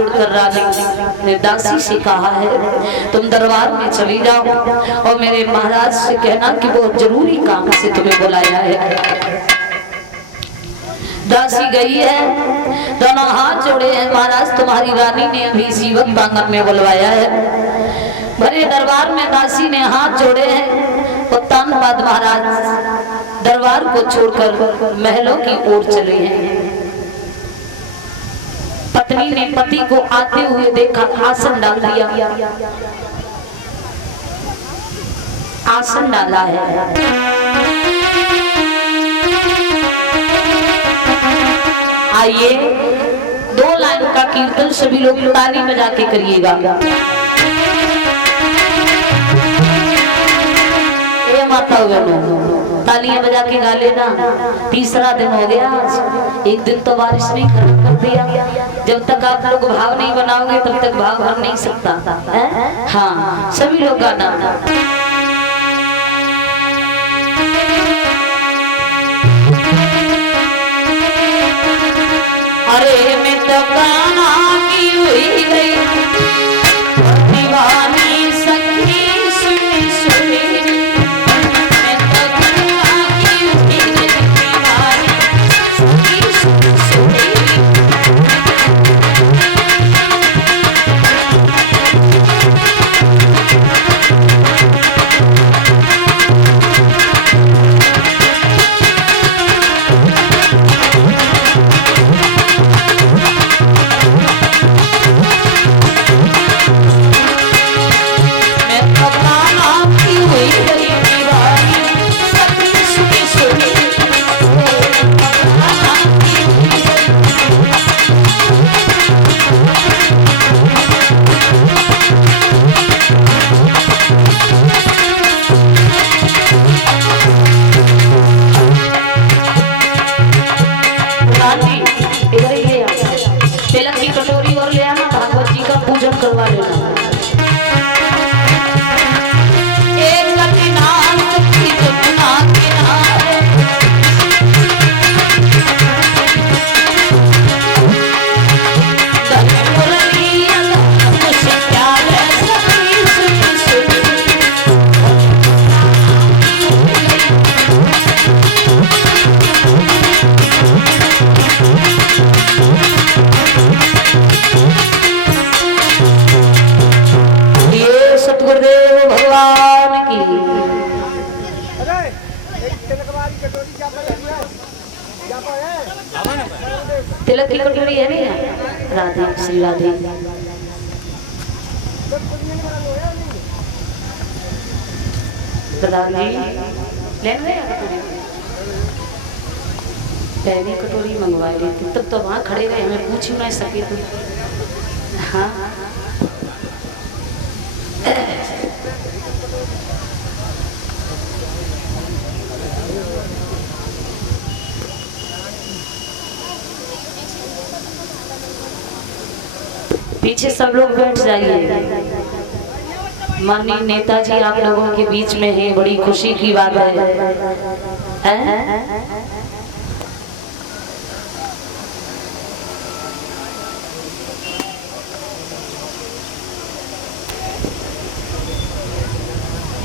जोड़कर रानी ने दासी से कहा है तुम दरबार में चली जाओ और मेरे महाराज से कहना कि वो जरूरी काम से तुम्हें बुलाया है। दासी गई है, दोनों हाथ जोड़े हैं, महाराज तुम्हारी रानी ने अभी जीवक बांगन में बुलवाया है। भरे दरबार में दासी ने हाथ जोड़े हैं और तानबाद महाराज दरबार को छोड़कर महलों की ओर चले हैं। पत्नी ने पति को आते हुए देखा, आसन डाल दिया, आसन डाला है। आइए 2 लाइन का कीर्तन सभी लोग ताली बजा के करिएगा। ये माता बहनों तालियां बजा के गा लेना। तीसरा दिन हो गया आज, एक दिन तो बारिश ने खत्म कर दिया। जब तक आप लोग भाव नहीं बनाओगे तब तक भाव भर नहीं सकता है। हाँ सभी लोग गाना। अरे मैं तो गाना की हुई गई दीवानी सखी सुनी सुनी, मैं तो गाना की हुई गई दीवानी सखी सुनी सुनी। तिलक की कटोरी है भैया, राधे श्री राधे। प्रधान जी ले पहली कटोरी मंगवा रही थी, तब तो वहाँ खड़े रहे, हमें पूछ ही नहीं सके तो। हाँ पीछे सब लोग बैठ जाइए। माननीय नेताजी आप लोगों के बीच में है, बड़ी खुशी की बात है।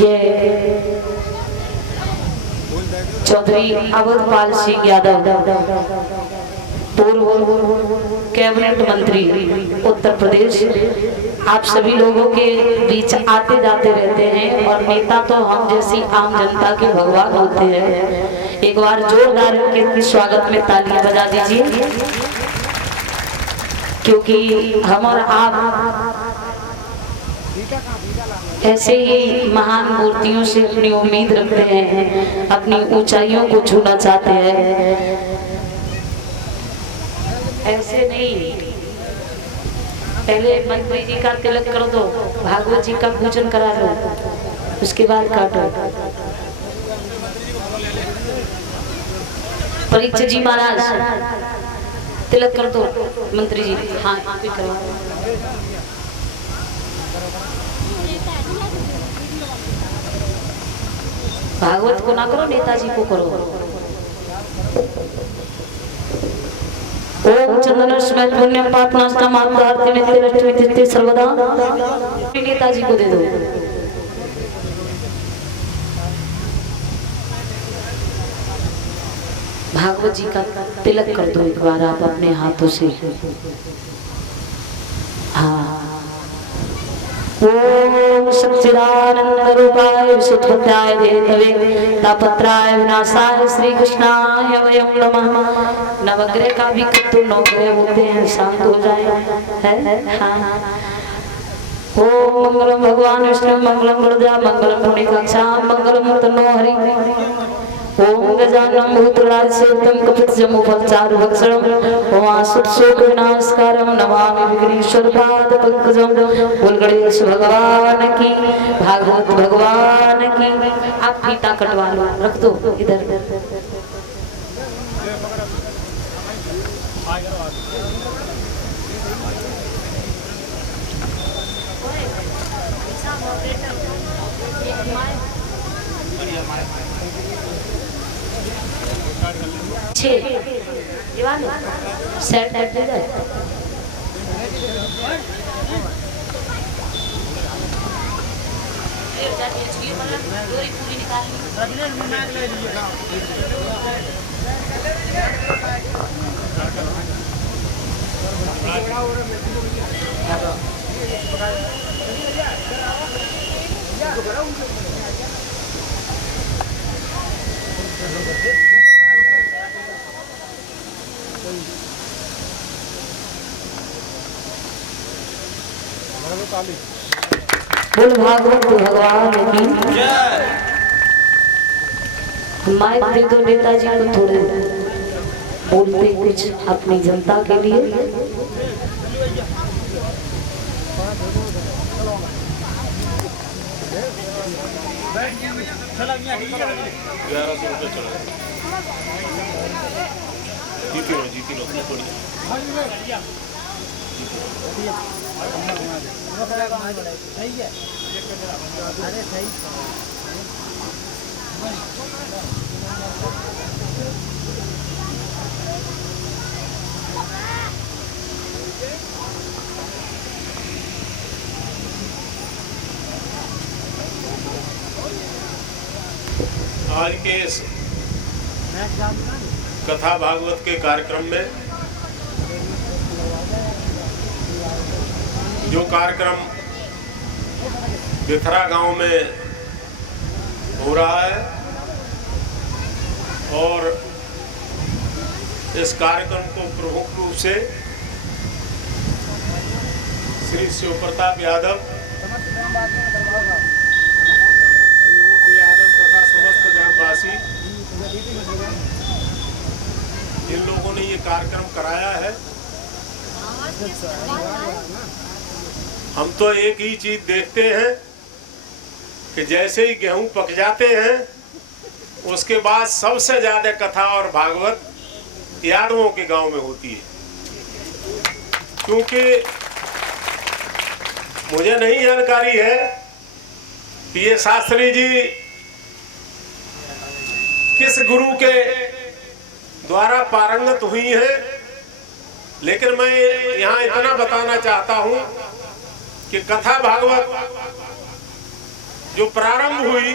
ये चौधरी अवधपाल सिंह यादव पूर्व कैबिनेट मंत्री उत्तर प्रदेश, आप सभी लोगों के बीच आते जाते रहते हैं और नेता तो हम जैसी आम जनता के भगवान होते हैं। एक बार जोरदार उनके स्वागत में तालियां बजा दीजिए, क्योंकि हम और आप ऐसे ही महान मूर्तियों से अपनी उम्मीद रखते हैं, अपनी ऊंचाइयों को छूना चाहते हैं। ऐसे नहीं, पहले मंत्री जी का तिलक कर दो, भागवत जी का पूजन करा लो, उसके बाद काटो। परीक्षा जी महाराज तिलक कर दो, मंत्री जी हाँ आप ही करो। भागवत को ना करो, नेताजी को करो। ओम चंदन स्मृत पुण्यम पापनाशनम आरती में तेरे लक्ष्मी तिथि सर्वदा। नेताजी को दे दो। भागवत जी का तिलक कर दो एक बार आप अपने हाथों से। हाँ। ओम सच्चिदानंद रूपाय विशुद्धत्याय देवतवे तापत्राय विनाशाय श्री कृष्णाय वयं नमः। नवग्रह का भी तो 9 ग्रह होते हैं, शांत हो जाए है। हाँ। ओम मंगलम भगवान विष्णु मंगलम वरदा मंगलम पुण्यकाक्षा मंगलम तन्नो हरि। ओम गजानन भूतराज सेतम कपितजम उपचार भक्षणम ओम शोक विनाशकारम नमामि विघ्नेश्वर पाद पंकजम। बोल गणेश भगवान की, भागवत भगवान की। आप फीता कटवा लो, रख दो इधर। सेट बोल भागवत भगवान की जय। माइक दे दो नेताजी को, थोड़े बोलते कुछ अपनी जनता के लिए। जीती लो सही है। अरे सही आज के इस कथा भागवत के कार्यक्रम में जो कार्यक्रम बिथरा गांव में हो रहा है और इस कार्यक्रम को प्रमुख रूप से श्री शिव प्रताप यादव तथा समस्त ग्रामवासी इन लोगों ने ये कार्यक्रम कराया है। हम तो एक ही चीज देखते हैं कि जैसे ही गेहूं पक जाते हैं उसके बाद सबसे ज्यादा कथा और भागवत यादवों के गांव में होती है। क्योंकि मुझे नहीं जानकारी है कि ये शास्त्री जी किस गुरु के द्वारा पारंगत हुई है, लेकिन मैं यहाँ इतना बताना चाहता हूँ कि कथा भागवत जो प्रारंभ हुई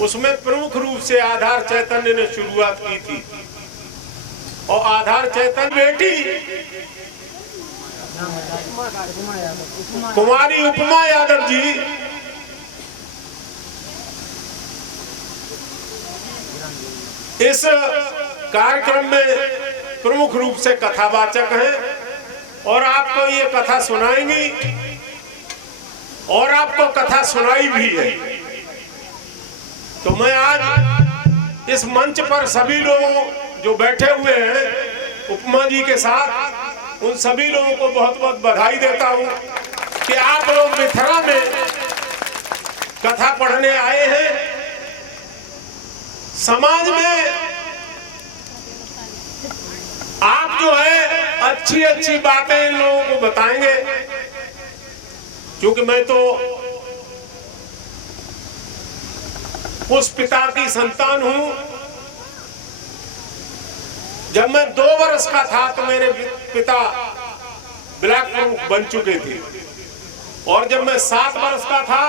उसमें प्रमुख रूप से आधार चैतन्य ने शुरुआत की थी। और आधार चैतन्य बेटी कुमारी उपमा यादव जी इस कार्यक्रम में प्रमुख रूप से कथावाचक हैं और आपको ये कथा सुनाएंगी और आपको कथा सुनाई भी है। तो मैं आज इस मंच पर सभी लोगों जो बैठे हुए हैं उपमा जी के साथ उन सभी लोगों को बहुत बहुत बधाई देता हूं कि आप लोग बिथरा में कथा पढ़ने आए हैं। समाज में आप जो है अच्छी अच्छी बातें इन लोगों को बताएंगे, क्योंकि मैं तो उस पिता की संतान हूं जब मैं 2 वर्ष का था तो मेरे पिता ब्लॉक प्रमुख बन चुके थे, और जब मैं 7 वर्ष का था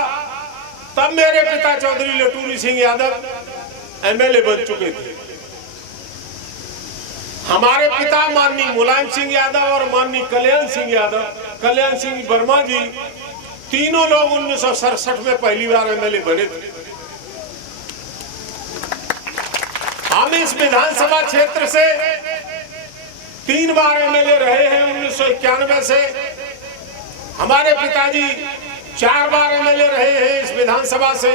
तब मेरे पिता चौधरी लटूरी सिंह यादव एमएलए बन चुके थे। हमारे पिता माननीय मुलायम सिंह यादव और माननीय कल्याण सिंह वर्मा जी, तीनों लोग 1967 में पहली बार एमएलए बने थे। हम इस विधानसभा क्षेत्र से 3 बार एमएलए रहे हैं 1991 से। हमारे पिताजी 4 बार एमएलए रहे हैं इस विधानसभा से।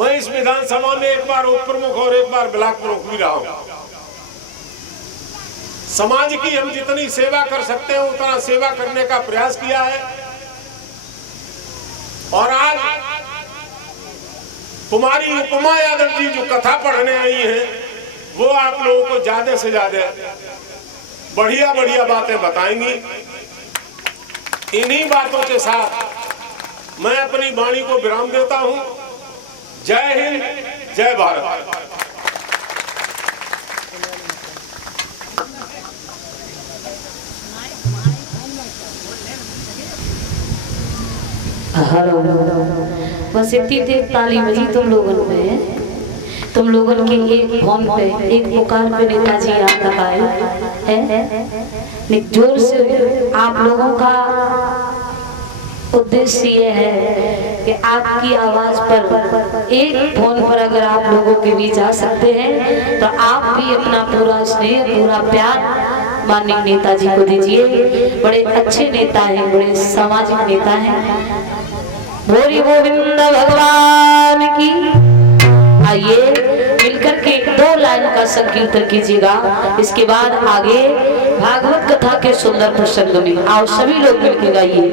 मैं इस विधानसभा में 1 बार उप प्रमुख और 1 बार ब्लॉक प्रमुख भी रहा हूं। समाज की हम जितनी सेवा कर सकते हैं उतना सेवा करने का प्रयास किया है। और आज कुमारी उपमा यादव जी जो कथा पढ़ने आई हैं, वो आप लोगों को ज्यादा से ज्यादा बढ़िया बढ़िया बातें बताएंगी। इन्हीं बातों के साथ मैं अपनी वाणी को विराम देता हूं। जय हिंद, जय भारत। हेलो, बस इतनी देर ताली बजी तुम लोगों में, तुम लोगों के एक फोन पे, एक पुकार पे नेताजी यहाँ तक आए हैं। जोर से आप लोगों का उद्देश्य ये है कि आपकी आवाज पर, एक फोन पर अगर आप लोगों के बीच आ सकते हैं तो आप भी अपना पूरा स्नेह, पूरा प्यार माननीय नेताजी को दीजिए। बड़े अच्छे नेता हैं, बड़े सामाजिक नेता हैं। बोली गोविंद भगवान की। आइए मिलकर के 2 लाइन का संकीर्तन कीजिएगा। इसके बाद आगे भागवत कथा के सुंदर प्रसंग में आओ सभी लोग मिलकर गाइए।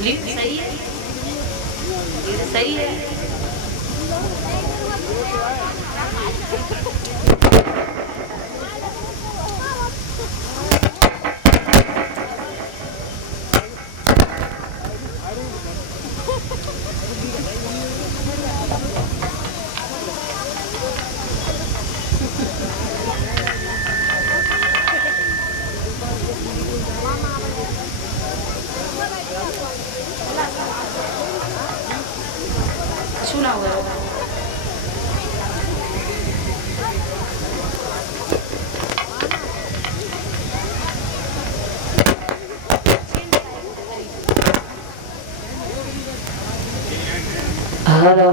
सही है, सही है। सुना हुआ है। हेलो।